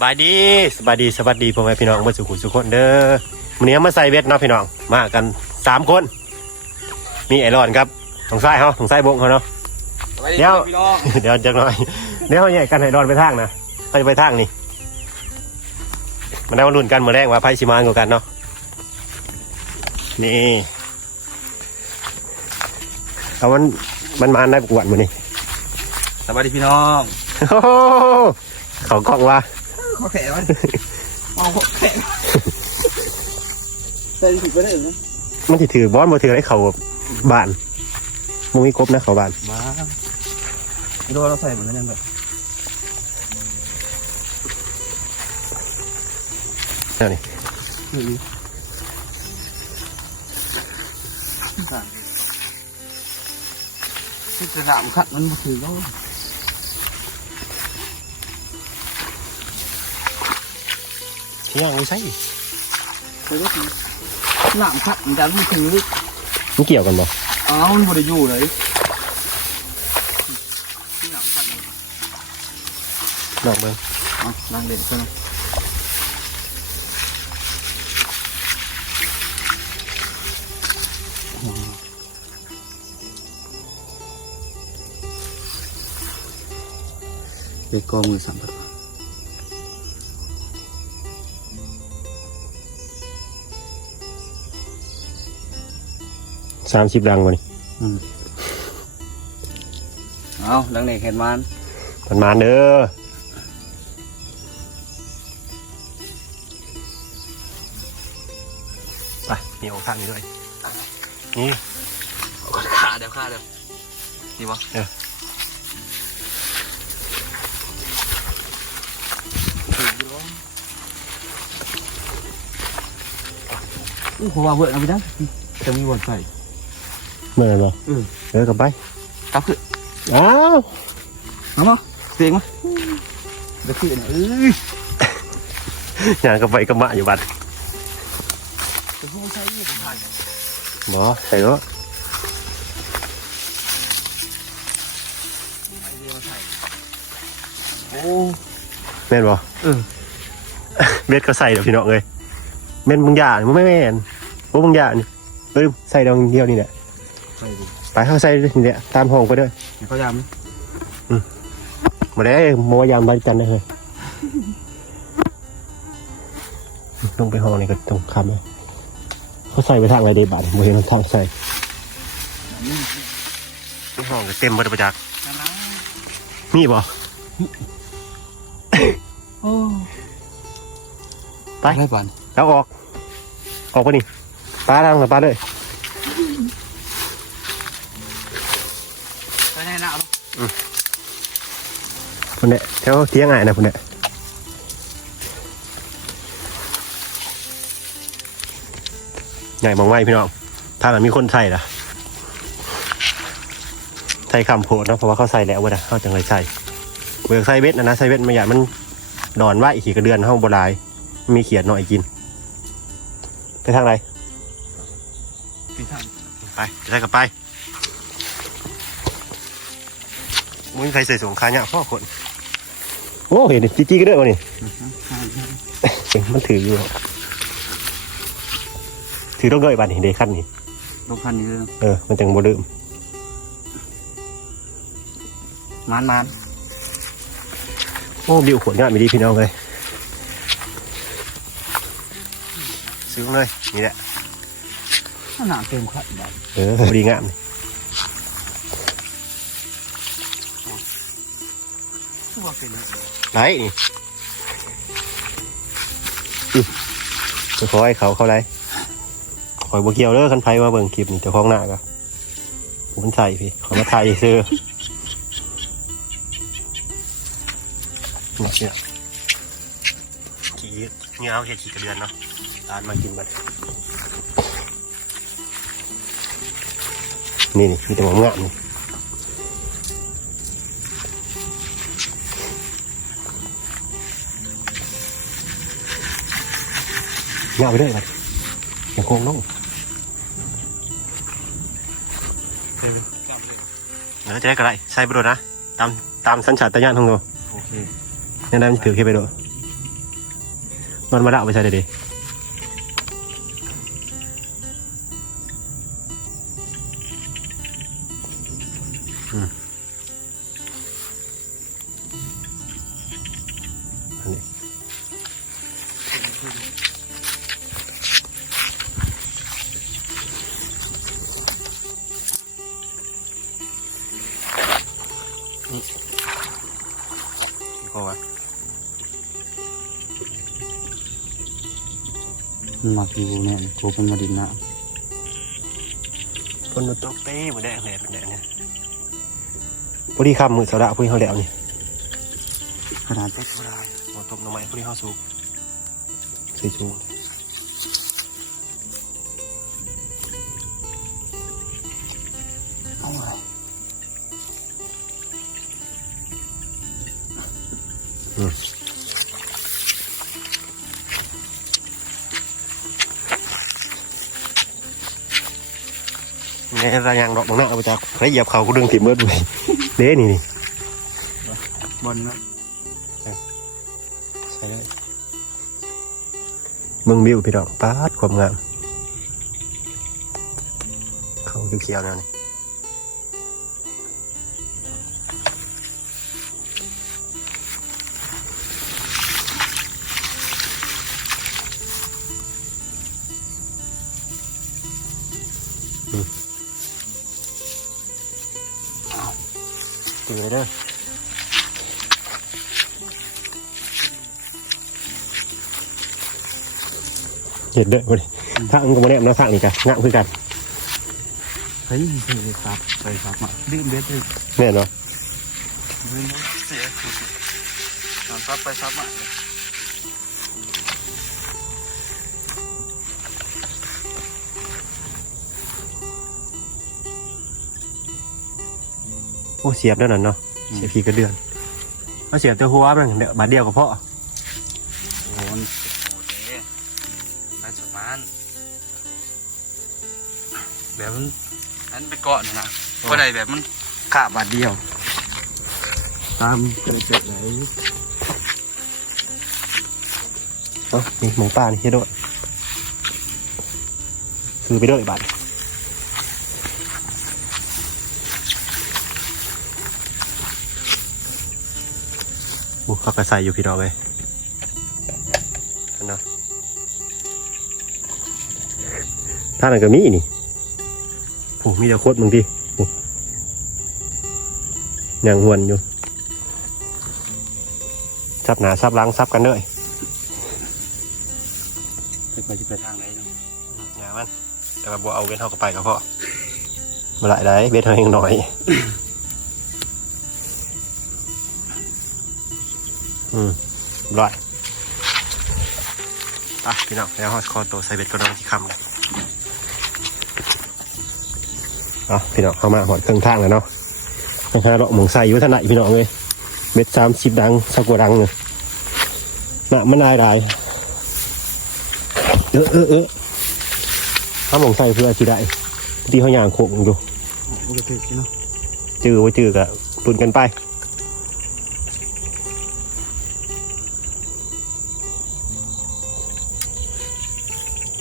สบายดีสบายดีสวัสดีพ่อแม่พี่น้องมาสู่ขุนสุขคนเด้อวันนี้มาใส่เวทเนาะพี่น้องมากันสามคน มีไอรอนครับทางซ้ายเขาทางซ้ายบงเขาเนาะเดี๋ยวพี่น้องเดี๋ยวจักหน่อยเดี๋ยวเขาแยกกันไอรอนไปทางนะไปไปทางนี่มันได้มาลุ้นกันมาแรกว่าไพ่ชิมานกว่ากันเนาะนี่เอามันมันมาได้ประกวดมานี่สวัสดีพี่น้องโอ้โหเขากล้องว่า ขอแขนมันมองขอแขนใส่ถุงก็ได้เหรอมันถืถือบอลมาถือให้เขาบ้านมึงมีครบนะเขาบ้านมาไม่รู้ว่าเราใส่เหมือนกันยังแบบนั่นนี่ที่กระดาษขัดมันมาถือแล้ว ยวกันบ่อ้าวมันบริอยู่เลยหนามขัดลองเบิ่งอ๋อ สั่นไปสามสิบดังวะนี่เอาดังเด็กเห็นมันมันมาเด้อไปมีโอข้างนี้ด้วยนี่ขาเดี๋ยวขาเดี๋ยวดีวะเอออู้ผมว่าเบื่อนะพี่นะจะมีวันใส่ เมื่อไหร่บ่เออเออกลับไปกลับขึ้นอ้าวเอามาเสียงมาเดี๋ยวขึ้นเอ้ยอย่างกลับไปกลับมาอยู่บัดจะพูดใส่ยี่ผมถ่ายบ่ใส่แล้วไปเรียมาถ่ายโอ้แม่นบ่เออเบ็ดก็ใส่เดี๋ยวพี่น้องเลยแม่นมึงหยามึงไม่แม่นโอ้มึงหยานี่เอ้ยใส่ดองเดียวนี่แหละ ไปดิไปเข้าใส่นี่แหละตามห้องไปเด้อเดี๋ยวเขายามมาได้โมยามบริจันได้เลยลงไปห้องนี่ก็ตรงคำเลยเขาใส่ไปทางอะไรดีบัตรโมเห็นมันทางใส่ที่ห้องก็เต็มหมดเลยประจักษ์นะนะมีบ่โอ้ไปได้ป่ะแล้วออก ออกไปนี่ป้าดังกับป้าเลย นะคนเนี้ยแถวเที่ยงไงนะคนเนี้ยใหญ่มองไว้พี่น้องถ้ามันมีคนใส่ละใส่คำโพดนะเพราะว่าเขาใส่แล้วเว้ยนะเขาจังเลยใส่เบือกใส่เบ็ดนะนะใส่เบ็ดมาอย่มันดอนไว้อีกขี่กระเดือนห้องโบราณมีเขียดหน่อยกิน ไปทางไหนปีท่านไปจะได้กับไป มึงใครใส่สงครามเนี่ยพ่อคนโอ้เห็นจีจีก็ได้วะนี่เอ้ยมันถืออยู่ถือต้องเกยบันเห็นเดคันนี่ลงพันนี้เลยเออมันจังบ่ลืมมานมานโอ้บิวขวดงามมีดีพี่น้องเลยซื้อเลยนี่แหละหนามเต็มขัดแบบเออพอดีงามทุกว่าเป็น ไรนี่อื้อจะขอให้เขาเขาไรคอยบ่เกี่ยวเด้อคันไผมาเบิ่งคลิปนี่เจ้าของหน้าก็ผมมันใส่พี่ขอมาถ่ายซื้อเนี่ยเนี่ยขี่เงี้ยเอาแค่ขี่กระเดือนเนาะร้านมากินมันนี่นี่มีแต่หมองงามนี่ เงาไปด้วยมันอย่างโค้งลงเดี๋ยวจะได้กระไรใส่ไปโดดนะ ตามตามสัญชาตญาณของเราโอเคเนี่ยได้มันถือแค่ไปโดดมันมาละไปใช่เด็ด นี่พอวะมันมาดูเนี่ยกูเป็นมาดินนะฝนมันตกเต้หมดแดงแดดเป็นแดดเนี่ยพอดีคำมือสระพอดีเขาแล้วนี่ขนาดเต็กเวลาหมดตบหน่อไม้พอดีเขาสูบใส่สูง เนี่ยระยางดอกบางแน่เอาไปจากใครเหยียบเขาก็ดึงถิ่มเบิดไปเด้นี่นี่บนนะใช่เลยเมืองบิวพี่ดอกปาดความงามเขาเขียวๆแล้วนี่ เห็นเด้อบ่ดิถ้าอังก็มาแนมเนาะทางนี่กันงามคือกันเฮ้ยใส่ซับใส่ซับมาดิ้นเบ็ดเลยแน่เนาะดิ้นเสียสุดซับไปซับมาโอ้เสียบแล้วนั่นเนาะเสียบพีกระเดือนเอาเสียบแต่หัวมันเดี๋ยวบาทเดียวก็พอ เกาะนี่นะก็ได้แบบมันขาบาทเดียว ตามกระเจิดเลยเนาะนี่หมูป่านี่เฮ็ดด้วยซื้อไปด้วยบาทอู้เขาก็ใส่อยู่พี่น้องเลยอันเนาะท่านั้นก็มีนี่โอ้ มีแต่โคตรมึงดิโอ้ยังหวนอยู่ซับหนาซับหล้างซับกันเลยจะไปจะไปทางไหนเนาะงามันแต่ว่าบัวเอาเวทเท่ากับไปก็พอมาหลายได้เวทเท่าเองหน่อยอืมร้อยอะพี่น้องแล้วฮอสคอตัวใส่เบ็ดก็ต้องที่คำเลย อะพี่น้องเข้ามาหอดเครื่องทางแล้วเนาะข้างหาเราะหมองใส่อยุทธนะพี่น้องเลยเบ็ดสามสิบดังสกกว่าดังเนี่ยน่ะมันนายได้เออเออเออถ้าหมองใส่เพื่อที่ได้ที่เขาย่างโคงอยู่จือไว้จือกับตุนกันไป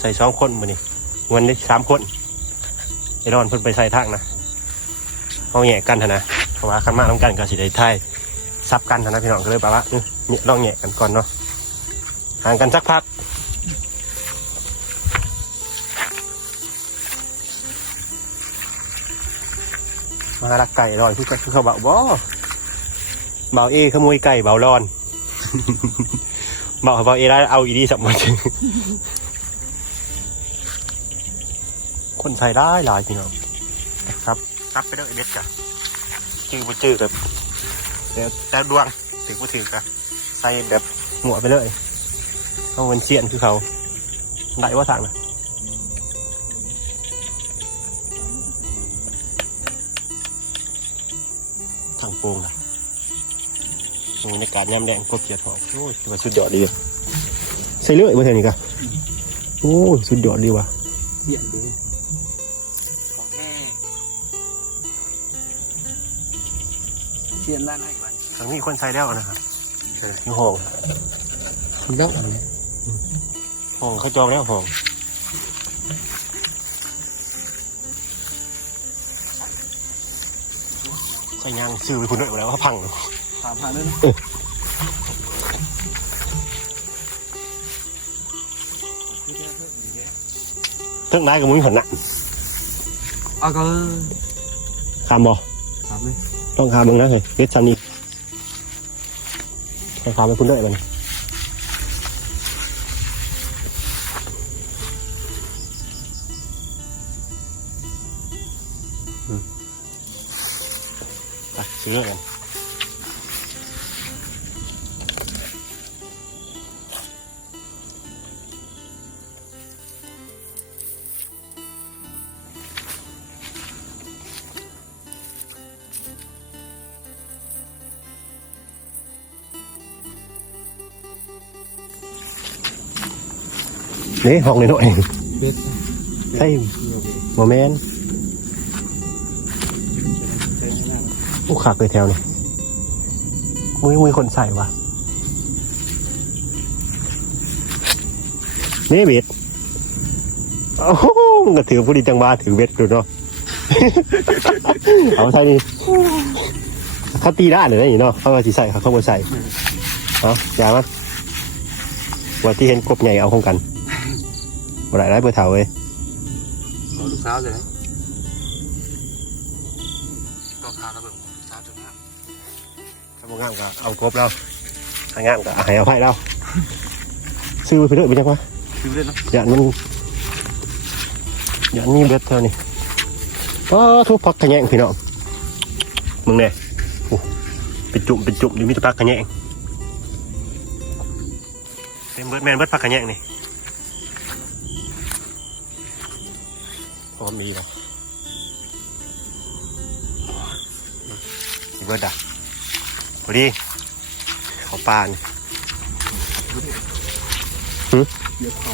ใส่สองคนมานี่วันนี้สามคน ไอ้รอนเพิ่นไปใส่ทางนะเขาแหย่กันหั้นนะเพราะว่าขันมาต้องกันกับสิได้ไทยซับกันหั้นนะพี่น้องก็เลยแปลว่าเนี่ยลองแหย่กันก่อนเนาะห่างกันสักพักมาลักไก่ลอยคือคือเขาเบาบ่เบาเอขโมยไก่เบาร้อนเบาเบาเอได้เอาอีดีสับหมด คนใส่ได้หลายพี่น้องนะครับซับไปด้วยเบ็ดจ้ะจื้อบ่จื้อแบบแล้วแต่ดวงถือบ่ถือกะใส่แบบหมวไปเลยเอาเป็นเสียนคือเขาได้ว่าทางนะทางโป่งล่ะตรงนี้ในการย่ำแดงกบเขียดหอมโอ้ยถือว่าสุดยอดดีอะใส่เลื่อยมาเท่านี้กะโอ้ยสุดยอดดีว่ะเสียนดี เสียนล้านให้ก่อนทางนี้คนใส่แล้วนะครับเออยูห้องมันเยอะอันนี้ห้องเขาจองแล้วห้องใช่ยังซื้อไปคุณด้วยแล้วว่าพังถามหาเรื่องเทิงได้กับมึงผลน่ะเอาก็คำบอถามเลย ต้องหาเบิ่งนะเฮ้ยเวทซันนี่ให้คำไปคุณด้วยมันอืมไปซื้อกัน นี่ห้องนี้หน่อยเบ็ดใช่โมเมนผู้ขับไปแถวนี่มุ้ยมุ้ยคนใส่วะนี่เบ็ดโอ้โหมันก็ถือผู้ดีจังบาถือเบ็ดดูเนาะ เอาใช่นี่เขาตีได้เลยนะนี่เนาะเขาก็สิใส่เขาเขาบ่ใส่เอาอย่ามันวันที่เห็นกบใหญ่เอาของกัน บ่ได้ได้เบอร์เถาเว้ยเอาลูกสาวเลยนะก็ทานแล้วเบิ่งลูกสาวจนงามถ้าบ่งามก็เอากบเราถ้างามก็ให้เอาไพักขะแยงพี่น้องมึงเนี่ยโอ้เป็นจุ่มเป็นจุ่มเดี๋ยวมีแต่พักขะแยงเต็มเบิดแมนเบิดพักขะแยงนี่พร้อมมีแล้วอีเบิดอะพอดีเขาปานเดี๋ยวเขา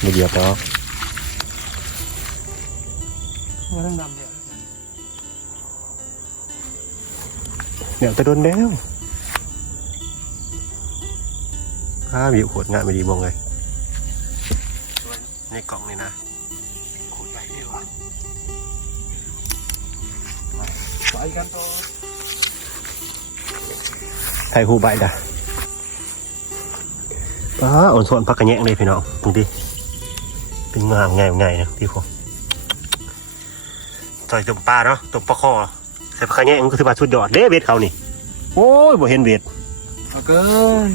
ไม่เดียวแต่ว่าว่าทั้งดำเนี่ยเดี๋ยวจะโดนแล้วข้าวิวขวดงานไม่ดีบงเลยในกล่องนี่นะ ไปกันต่อไทยฮูใบด่ะป้าอ่อนส่วนพักกระแยงเลยพี่น้องตรงที่เป็นงามง่ายง่ายนะพี่พวกใส่ตุ่มปลาเนาะตุ่มปลาคอใส่พักกระแยงมันก็ถือว่าชุดยอดเด้เวทเขานี่ โอ้ยบ่เห็นเวทเอาเกิน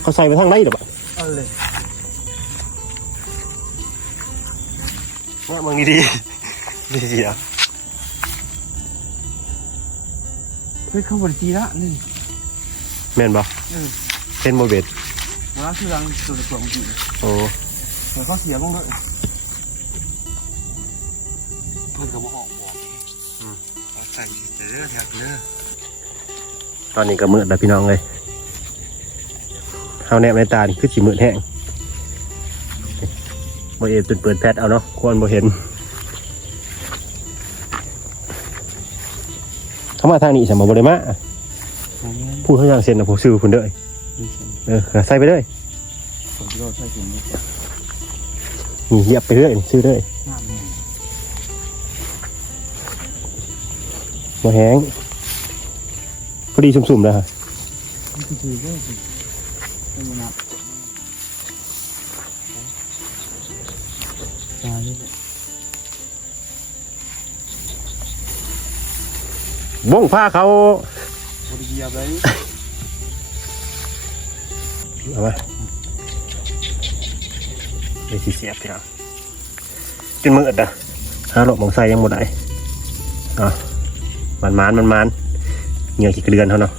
เขาใส่ไปทางไหนหรอปะเอาเลยเนี่ยมึงดีๆ ดีๆนะเฮ้ยเข้าบริจีละนี่แม่นบ่เออเป็นโมเวทร้านชื่อร้านสุดสวยจริงโอ้เดี๋ยวเขาเสียบ้างด้วยเพื่อนก็มาออกบอกเอาใส่เจอแถวเด้อตอนนี้ก็มืดแล้วพี่น้องเลยเอาแนบในตานี่คือสีมืดแห้งบ่เอ็นจนเปิดแพทเอาเนาะควรบ่เห็น เข้ามาทางนี้สมบ่ได้มาตรงนี้พูดเขาอย่างเซ็นนะผมซื้อคุณเด้อนี่ฉันเออใส่ไปเลยผมจะโดนใส่ถุงนี้นี่เหยียบไปเรื่อยนี่ซื้อเลยหน้าแม่มาแห้งพอดีสุ่มๆแล้วฮะนี่คือคือก็คือไม่มานับตายเลย บ้งผ้าเขาบริยาไปเอามาเดี๋ยวสิเสียบพี่น้องจนมืดอะหาหลบมองใส่ยังหมดได้อะมันมานมันมานเหงื่อขี้เกลือนเขาเนาะ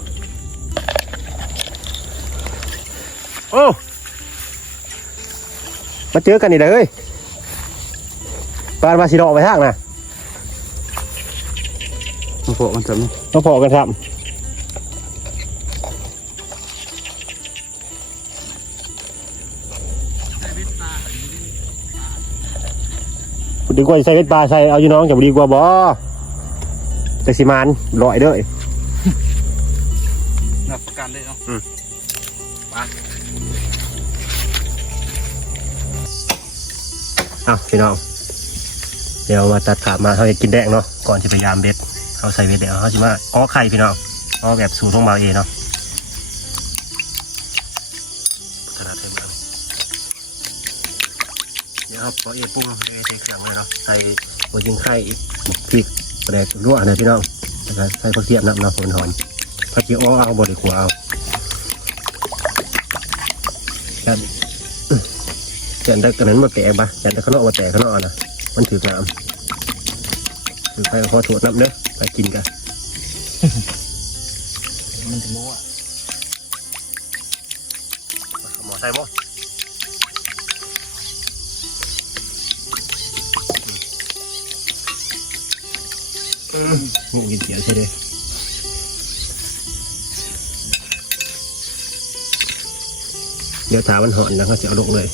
โอ้มาเจอกันนี่เลยปานมาสิดอกไปทางนะ มาโปะมันจำมาพอกันครับดีกว่าใส่เวทปลาใส่เอาอยู่น้องจะดีกว่าบ่แต่สิมานลอยเด้อนับประกันได้เนาะอ้าวพี่น้องเดี๋ยวมาตัดขามาเขาจะกินแดงเนาะก่อนจะไปยามเบ็ด เขาใส่เบ็ดเดี๋ยวเขาจะมาอ้อไข่พี่น้องอ้อแบบสูตรของเราเองเนาะขนาเต็มเลยเดี๋ยวครับพอเอปรุงเอเทเครื่องเลยเนาะใส่หัวยิงไข่อีกพริกแดกลวนะพี่น้องแล้วก็ใส่ผักเทียมน้ำนาะหอมหอมผักเจียวอ้อเอาบดขัวเอาจันจันแต่กระนั้นมาแตกปะจันแต่ข้างนอกมาแตกข้างนอกนะมันถือน้ำถือไปขอโทษน้ำเด้อ ไปกินกัน มันจะโม่อะหมอใส่บ่นี่กินเสียใช่เลยเดี๋ยวถามันหอนแล้วก็จะเอาลงเลย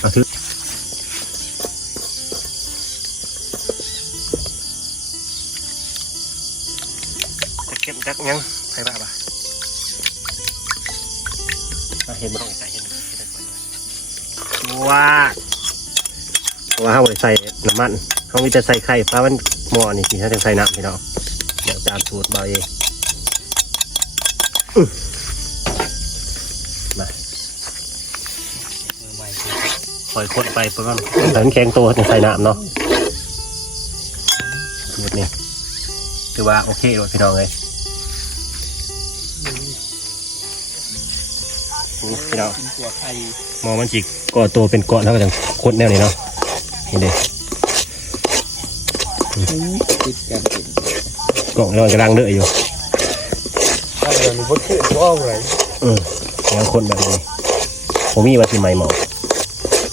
เอาถือ ยังใส่บ้าปะมาเห็นมันต้องใส่เห็นเห็นว้าว่าเขาบริใส่น้ำมันเขามีแต่ใส่ไข่ปลามันหม้อนี่สิถ้าจะใส่น้ำพี่น้องเดี๋ยวจานสูตรมาเองอื้อมามือใหม่คอยคนไปประมาณแต่มันแข็งตัวจะใส่น้ำเนาะสูตรนี่ถือว่าโอเคเลยพี่น้องเลย พี่น้องกินตัวไข่มองมันจิกก่อตัวเป็นเกาะแล้วก็จะโคตรแนวนี้เนาะเห็นดิติดกันติดเกาะแล้วมันกำลังเดืออยู่ถ้าเราไม่พูดถึงว่าอะไรอืมแล้วคนแบบนี้ผมมีวัตถุใหม่หมอ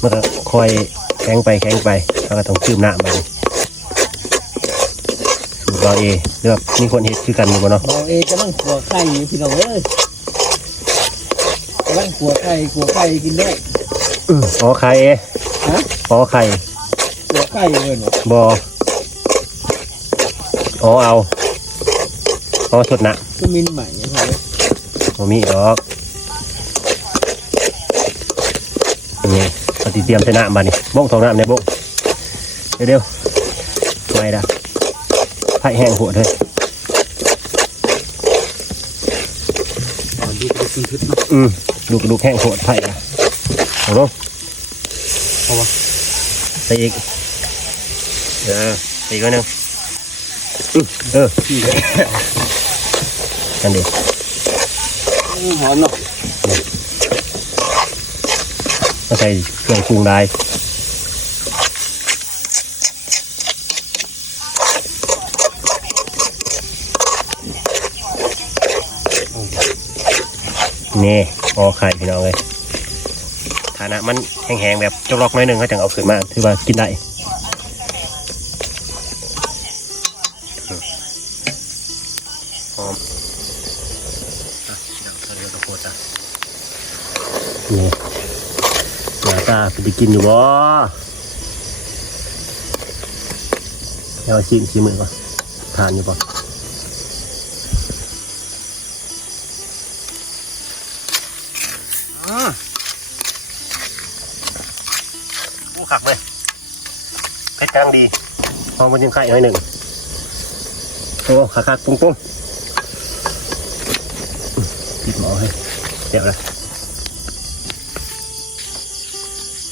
มันก็คอยแข็งไปแข็งไปแล้วก็ต้องคืบหน้ามาสูตรเราเองเลือกมีคนเห็ดคือกันอยู่บ่เนาะบอเอกำลังขัวไข่อยู่พี่น้องเอ้ย กำลังขัวไข่ขัวไข่กินได้อืมอ๋อไข่เอฮะอ๋อไข่ขัวไข่เลยเนาะบออ๋อเอาอ๋อสดนะคือมินใหม่นะครับผมมีดอกนี่ปฏิเตรียมชนะมานี่บ้งทองน้ำในบ้งเดี๋ยวเดี๋ยวไม่ได้ไผ่แห้งหัวเลยตอนที่ไปกินทึบเนาะอืม ดูกระดูกแห้งหัวไผ่อะเอาลงเอาวะใส่อีกเออใส่อีกไว้หนึ่งอืมเออกันดิหอมเนาะมาใส่เครื่องปรุงได้นี่ ออไข่พี่น้องเลยฐานะมันแห้งๆแบบจกลอกน้อยหนึ่งเขาถึงเอาขึ้นมาถือว่ากินได้หอมเดี๋ยวเราเรียกกระโปดอะนี่หน้าตาไปกินอยู่บ่เดี๋ยวเอาชิมชิมมือก่อนทานอยู่บ่ อู้ขักเลยเผ็ดกำลังดีหอมมันยังไข่หน่อยหนึ่งโอ้ขักขักปุ้งปุ้งปิดหมอให้เดี๋ยวเลย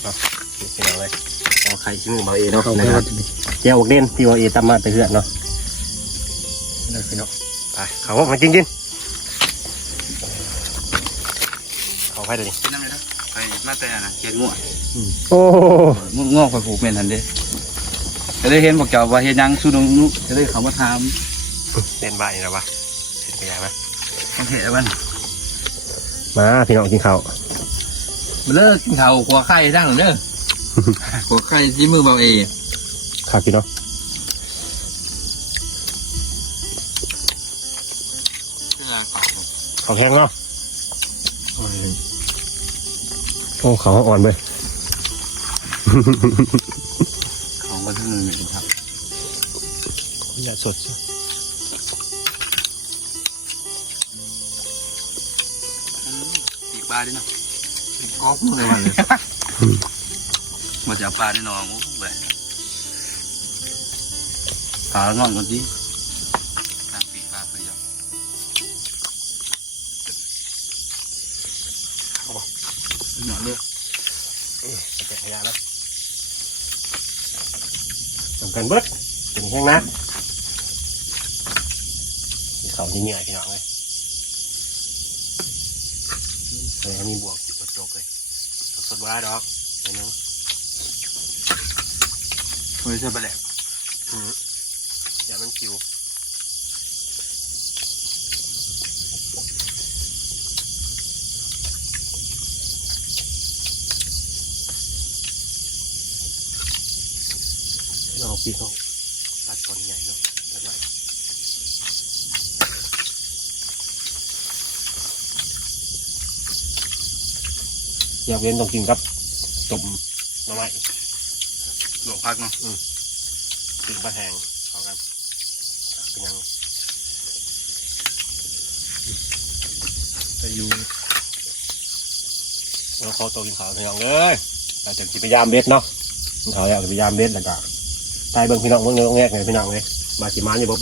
เอานี่เป็นเอาเลยเอาไข่ชิมมือเบาเอเนาะนะครับเจ้าอกเด่นที่เบาเอตามมาแต่เหือนเนาะนี่พี่น้องไปเขามาจริงจริง ๆเขาไปเดี๋ยวนี้กินน้ำเลยนะไปมาแต่นะเขียนงัวโอ้มึงงอกไปผูกเป็นทันเด้จะได้เห็นบอกเจ้าว่าเฮ็ดหยังสู้นงนุจะได้เขามาทเล่นบ่ายแล้ววะเห็นไปยังไหมำต้องเห็นมันมาพี่น้องกินข้าวมันเลิกกินข้าวขัวไข่ดังเด้อขัวไข่ที่มือเบาเอข้าวกินเนาะเสื้อขาวข้าวแห้งเนาะ โอ้ข้าวอ่อนเลยของก็ที่มันเหม็นครับอย่าสดลาด้วยเนาะก๊อกเลยวันเลยมาจับปลาได้น้องโอ้แหวนปลานอนกันดิ หน่อยเลยเอ๊ะแกะขยะแล้วทำกันเบิดเป็นแห้งนะมีเขาที่เหนื่อยพี่น้องเลยเลยมีบวกจุดจบเลยสดๆว่าดอกไอ้นึงไม่ใช่ปลาแหลกอย่ามันคิว เราเอาปีกเขาตัดก่อนใหญ่เนาะตัดไว้อยากเรียนต้องกินครับต้มหน่อไม้หลวงพักเนาะกินปลาแห้งเขาครับเป็นยังไปอยู่เราขอตัวกินข้าวพี่น้องเลยเราจะกินพยายามเบ็ดเนาะกินข้าวอยากพยายามเบ็ดแล้วก็ ใส่เบิ่งพี่น้องเบิ่งเนื้อแงกไงพี่น้องเลยมาสิมาเนี่ยบอก